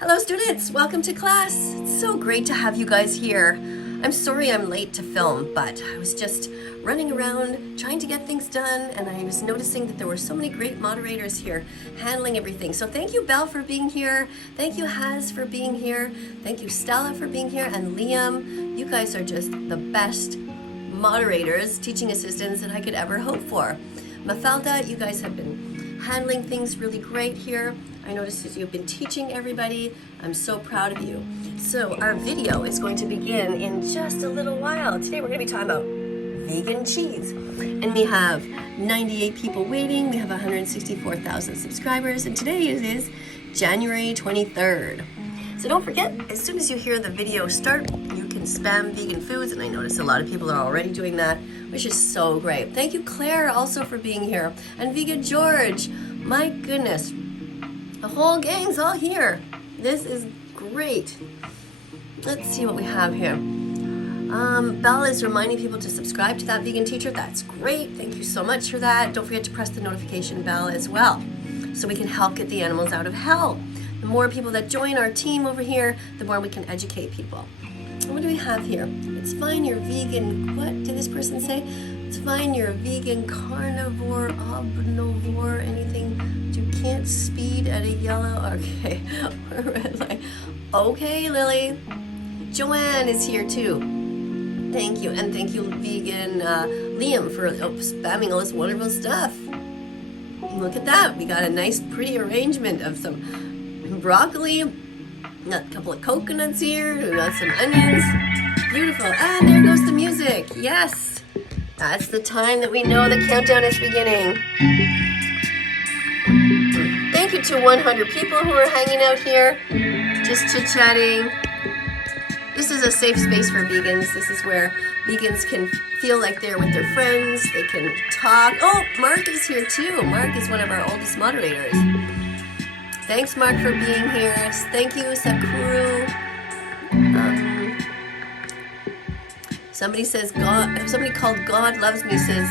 Hello students, welcome to class. It's so great to have you guys here. I'm sorry I'm late to film, but I was just running around trying to get things done, and I was noticing that there were so many great moderators here handling everything. So thank you, Belle, for being here. Thank you, Haz, for being here. Thank you, Stella, for being here, and Liam. You guys are just the best moderators, teaching assistants that I could ever hope for. Mafalda, you guys have been handling things really great here. I noticed that you've been teaching everybody. I'm so proud of you. So our video is going to begin in just a little while. Today we're going to be talking about vegan cheese. And we have 98 people waiting. We have 164,000 subscribers. And today it is January 23rd. So don't forget, as soon as you hear the video start, you can spam vegan foods. And I notice a lot of people are already doing that, which is so great. Thank you, Claire, also for being here. And Vegan George, my goodness. The whole gang's all here. This is great. Let's see what we have here. Belle is reminding people to subscribe to That Vegan Teacher. That's great. Thank you so much for that. Don't forget to press the notification bell as well, so we can help get the animals out of hell. The more people that join our team over here, the more we can educate people. What do we have here? It's fine you're vegan. What did this person say? It's fine you're vegan, carnivore, omnivore, anything. You can't speed at a yellow, okay, or red light. Okay, Lily. Joanne is here too. Thank you, and thank you, vegan Liam, for spamming all this wonderful stuff. Look at that. We got a nice, pretty arrangement of some broccoli, got a couple of coconuts here, we got some onions. Beautiful. And there goes the music. Yes, that's the time that we know the countdown is beginning. Thank you to 100 people who are hanging out here, just chit-chatting. This is a safe space for vegans. This is where vegans can feel like they're with their friends. They can talk. Oh, Mark is here too. Mark is one of our oldest moderators. Thanks, Mark, for being here. Thank you, Sakuru. Somebody says God. Somebody called God Loves Me says,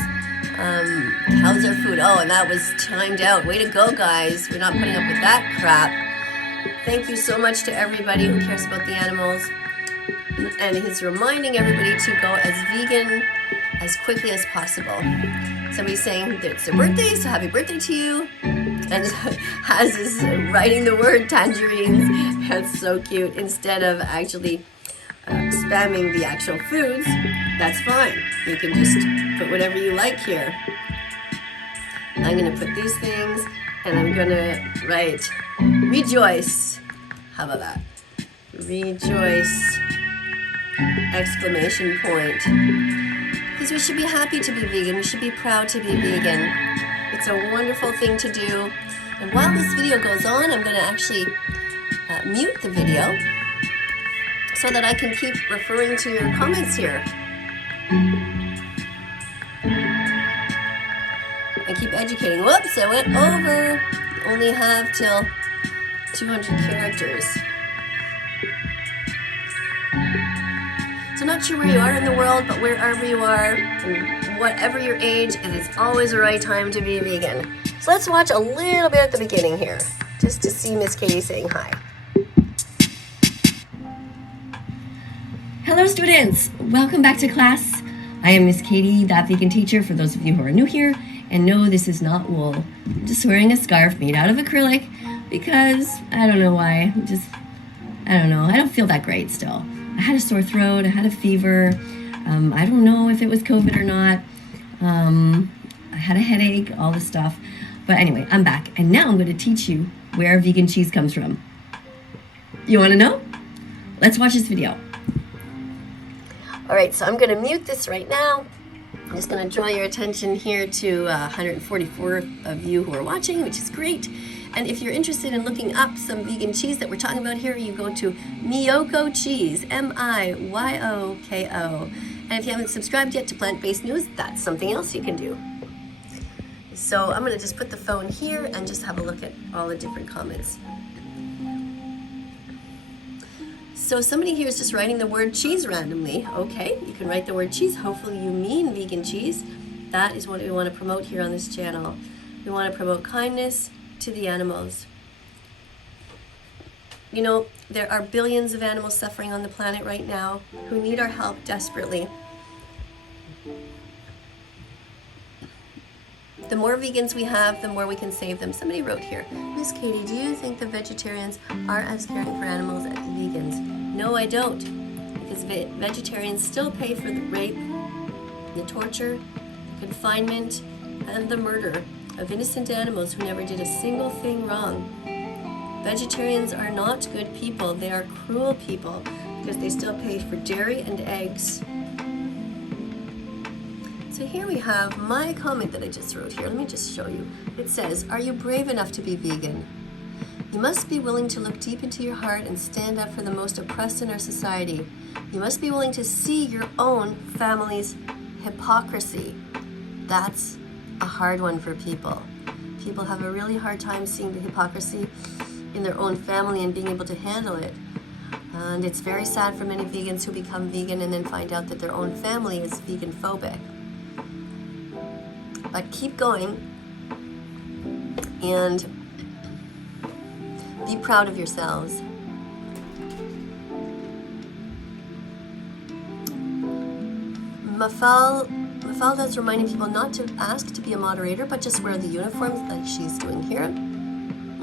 how's our food? Oh, and that was timed out. Way to go, guys. We're not putting up with that crap. Thank you so much to everybody who cares about the animals. And he's reminding everybody to go as vegan as quickly as possible. Somebody's saying that it's their birthday, so happy birthday to you. And Haz is writing the word tangerines. That's so cute. Instead of actually spamming the actual foods, that's fine. You can just put whatever you like here. I'm going to put these things, and I'm going to write rejoice. How about that? Rejoice! Exclamation point. Because we should be happy to be vegan. We should be proud to be vegan. It's a wonderful thing to do. And while this video goes on, I'm going to actually mute the video so that I can keep referring to your comments here. I keep educating. Whoops, I went over. Only have till 200 characters. So not sure where you are in the world, but wherever you are, and whatever your age, it is always the right time to be vegan. So let's watch a little bit at the beginning here, just to see Miss Katie saying hi. Hello students, welcome back to class. I am Miss Katie, That Vegan Teacher, for those of you who are new here. And no, this is not wool. I'm just wearing a scarf made out of acrylic because I don't know why. I don't know. I don't feel that great still. I had a sore throat. I had a fever. I don't know if it was COVID or not. I had a headache, all this stuff. But anyway, I'm back. And now I'm going to teach you where vegan cheese comes from. You want to know? Let's watch this video. All right, so I'm going to mute this right now. I'm just going to draw your attention here to 144 of you who are watching, which is great. And if you're interested in looking up some vegan cheese that we're talking about here, you go to Miyoko Cheese, M-I-Y-O-K-O. And if you haven't subscribed yet to Plant-Based News, that's something else you can do. So I'm going to just put the phone here and just have a look at all the different comments. So somebody here is just writing the word cheese randomly. Okay, you can write the word cheese. Hopefully you mean vegan cheese. That is what we want to promote here on this channel. We want to promote kindness to the animals. You know, there are billions of animals suffering on the planet right now who need our help desperately. The more vegans we have, the more we can save them. Somebody wrote here, Miss Katie, do you think the vegetarians are as caring for animals as the vegans? No, I don't. Because vegetarians still pay for the rape, the torture, the confinement, and the murder of innocent animals who never did a single thing wrong. Vegetarians are not good people. They are cruel people because they still pay for dairy and eggs. So here we have my comment that I just wrote here. Let me just show you. It says, are you brave enough to be vegan? You must be willing to look deep into your heart and stand up for the most oppressed in our society. You must be willing to see your own family's hypocrisy. That's a hard one for people. People have a really hard time seeing the hypocrisy in their own family and being able to handle it. And it's very sad for many vegans who become vegan and then find out that their own family is vegan phobic. But keep going and be proud of yourselves. Mafalda's reminding people not to ask to be a moderator, but just wear the uniforms like she's doing here.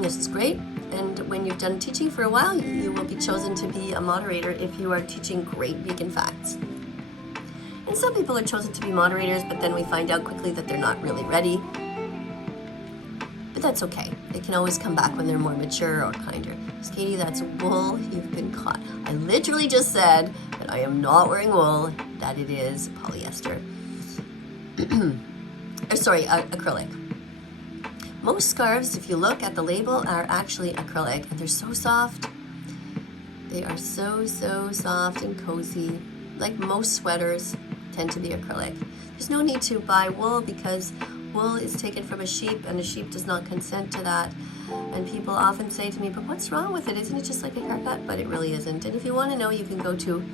This is great. And when you've done teaching for a while, you will be chosen to be a moderator if you are teaching great vegan facts. And some people are chosen to be moderators, but then we find out quickly that they're not really ready. But that's okay. They can always come back when they're more mature or kinder. Miss Katie, that's wool. You've been caught. I literally just said that I am not wearing wool, that it is polyester. Acrylic. Most scarves, if you look at the label, are actually acrylic, and they're so soft. They are so soft and cozy. Like most sweaters tend to be acrylic. There's no need to buy wool because wool is taken from a sheep and a sheep does not consent to that. And people often say to me, but what's wrong with it? Isn't it just like a haircut? But it really isn't. And if you want to know, you can go to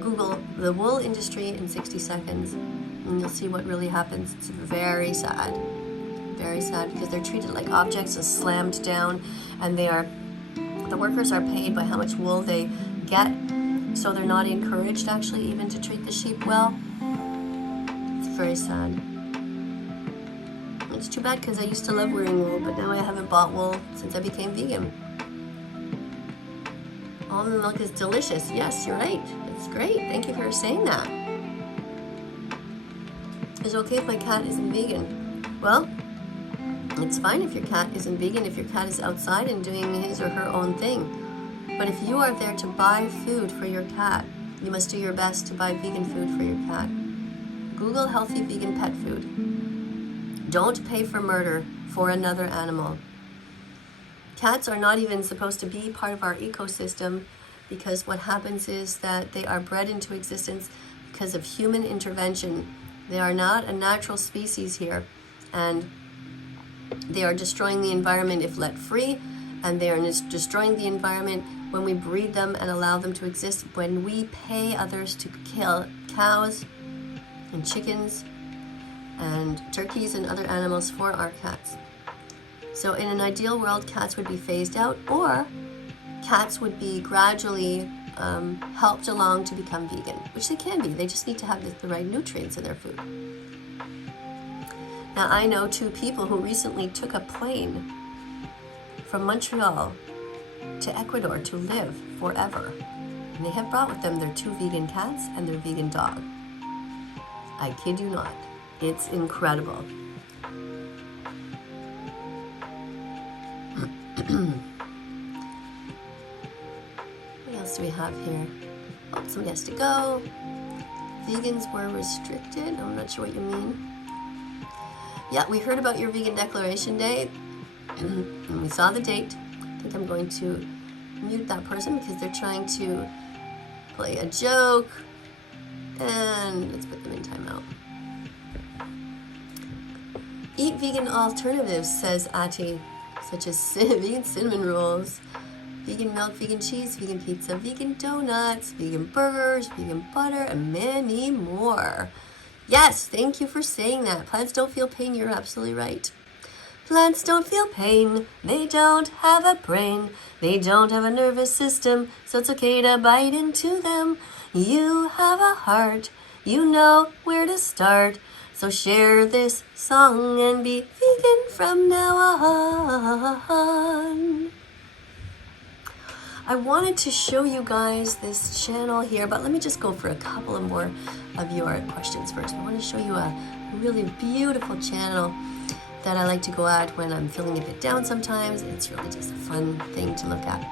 Google the wool industry in 60 seconds and you'll see what really happens. It's very sad. Very sad because they're treated like objects, are slammed down, and the workers are paid by how much wool they get. So they're not encouraged actually even to treat the sheep well. It's very sad. It's too bad because I used to love wearing wool, but now I haven't bought wool since I became vegan. Almond milk is delicious. Yes, you're right. It's great. Thank you for saying that. Is it okay if my cat isn't vegan? Well, it's fine if your cat isn't vegan, if your cat is outside and doing his or her own thing. But if you are there to buy food for your cat, you must do your best to buy vegan food for your cat. Google healthy vegan pet food. Don't pay for murder for another animal. Cats are not even supposed to be part of our ecosystem because what happens is that they are bred into existence because of human intervention. They are not a natural species here, and they are destroying the environment if let free, and they are destroying the environment when we breed them and allow them to exist, when we pay others to kill cows and chickens and turkeys and other animals for our cats. So in an ideal world, cats would be phased out, or cats would be gradually helped along to become vegan, which they can be. They just need to have the right nutrients in their food. Now, I know two people who recently took a plane from Montreal to Ecuador to live forever. And they have brought with them their 2 vegan cats and their vegan dog. I kid you not. It's incredible. What else do we have here? Oh, somebody has to go. Vegans were restricted. I'm not sure what you mean. Yeah, we heard about your vegan declaration day, and we saw the date. I think I'm going to mute that person because they're trying to play a joke, and let's put them in timeout. Eat vegan alternatives, says Atti, such as vegan cinnamon rolls, vegan milk, vegan cheese, vegan pizza, vegan donuts, vegan burgers, vegan butter, and many more. Yes, thank you for saying that. Plants don't feel pain. You're absolutely right. Plants don't feel pain, they don't have a brain, they don't have a nervous system, so it's okay to bite into them. You have a heart, you know where to start, so share this song and be vegan from now on. I wanted to show you guys this channel here, but let me just go for a couple of more of your questions first. I want to show you a really beautiful channel that I like to go at when I'm feeling a bit down sometimes. It's really just a fun thing to look at.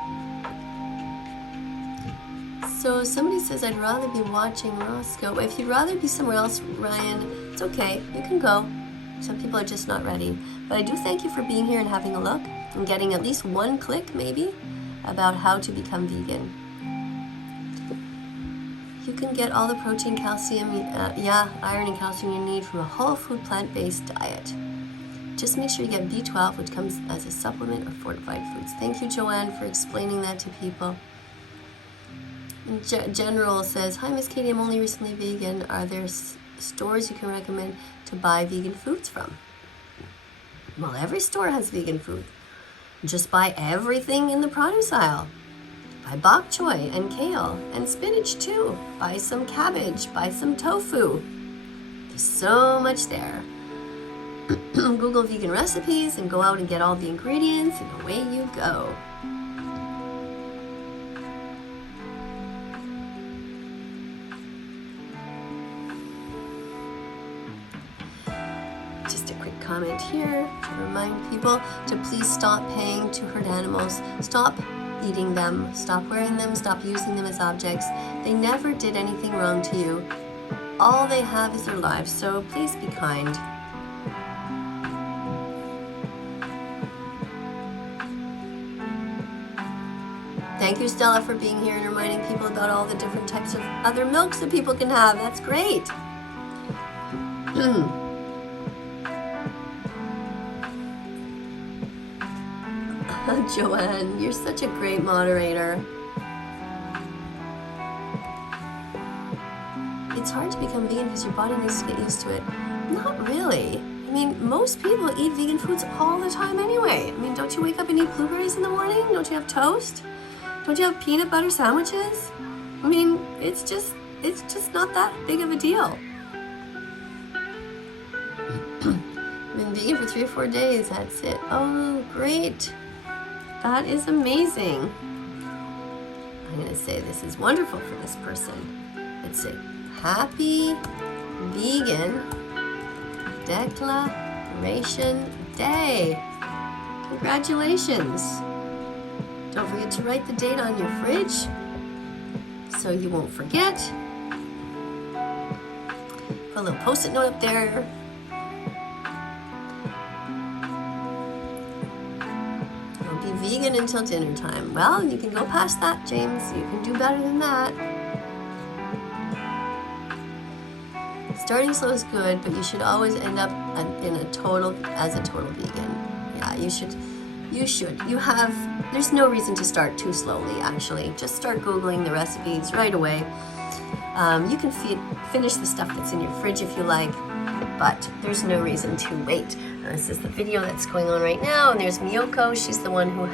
So somebody says, I'd rather be watching Roscoe. If you'd rather be somewhere else, Ryan, it's okay. You can go. Some people are just not ready. But I do thank you for being here and having a look and getting at least one click, maybe, about how to become vegan. You can get all the protein, calcium, iron and calcium you need from a whole food plant-based diet. Just make sure you get B12, which comes as a supplement, or fortified foods. Thank you, Joanne, for explaining that to people. And General says, hi, Miss Katie, I'm only recently vegan. Are there stores you can recommend to buy vegan foods from? Well, every store has vegan food. Just buy everything in the produce aisle. Buy bok choy and kale and spinach too. Buy some cabbage, buy some tofu. There's so much there. Google vegan recipes and go out and get all the ingredients and away you go. Just a quick comment here to remind people to please stop paying to hurt animals. Stop eating them, stop wearing them, stop using them as objects. They never did anything wrong to you. All they have is their lives, so please be kind. Thank you, Stella, for being here and reminding people about all the different types of other milks that people can have. That's great. Joanne, you're such a great moderator. It's hard to become vegan because your body needs to get used to it. Not really. I mean, most people eat vegan foods all the time anyway. I mean, don't you wake up and eat blueberries in the morning? Don't you have toast? Don't you have peanut butter sandwiches? I mean, it's just not that big of a deal. Been vegan for 3 or 4 days, that's it. Oh, great. That is amazing. I'm gonna say this is wonderful for this person. Let's say, happy vegan declaration day. Congratulations. Don't forget to write the date on your fridge so you won't forget. Put a little post-it note up there. Don't be vegan until dinner time. Well, you can go past that, James. You can do better than that. Starting slow is good, but you should always end up as a total vegan. Yeah, you should. There's no reason to start too slowly, actually. Just start Googling the recipes right away. You can finish the stuff that's in your fridge if you like, but there's no reason to wait. This is the video that's going on right now, and there's Miyoko. She's the one who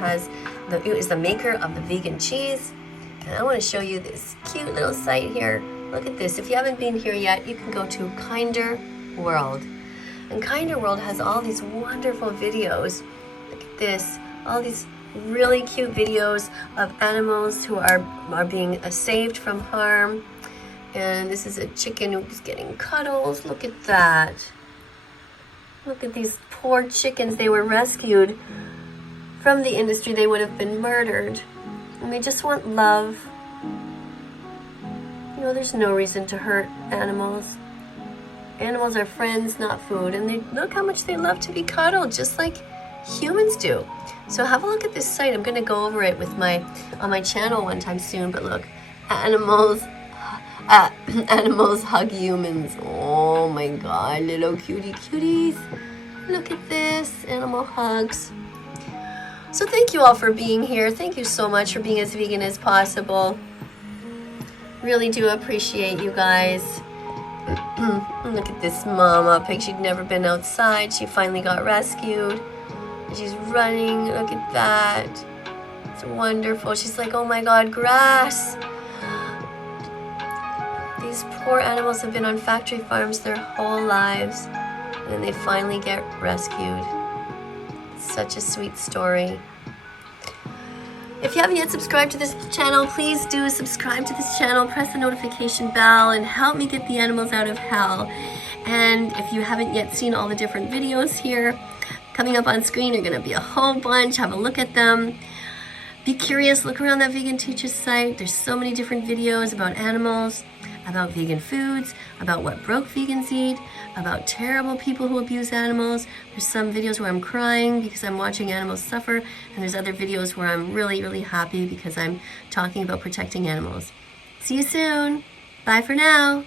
is the maker of the vegan cheese. And I want to show you this cute little site here. Look at this. If you haven't been here yet, you can go to Kinder World. And Kinder World has all these wonderful videos. Look at this. All these really cute videos of animals who are being saved from harm. And this is a chicken who's getting cuddles. Look at that. Look at these poor chickens. They were rescued from the industry. They would have been murdered. And they just want love. You know, there's no reason to hurt animals. Animals are friends, not food. And look how much they love to be cuddled, just like humans do. So have a look at this site. I'm going to go over it on my channel one time soon. But look, animals hug humans. Oh my God, little cuties. Look at this, animal hugs. So thank you all for being here. Thank you so much for being as vegan as possible. Really do appreciate you guys. Look at this mama pig. She'd never been outside. She finally got rescued. She's running. Look at that. It's wonderful. She's like, oh my God, grass. These poor animals have been on factory farms their whole lives, and then they finally get rescued. Such a sweet story. If you haven't yet subscribed to this channel, please do subscribe to this channel, press the notification bell, and help me get the animals out of hell. And if you haven't yet seen all the different videos here, coming up on screen are going to be a whole bunch. Have a look at them. Be curious, look around that Vegan Teacher site. There's so many different videos about animals, about vegan foods, about what broke vegans eat, about terrible people who abuse animals. There's some videos where I'm crying because I'm watching animals suffer, and there's other videos where I'm really, really happy because I'm talking about protecting animals. See you soon. Bye for now.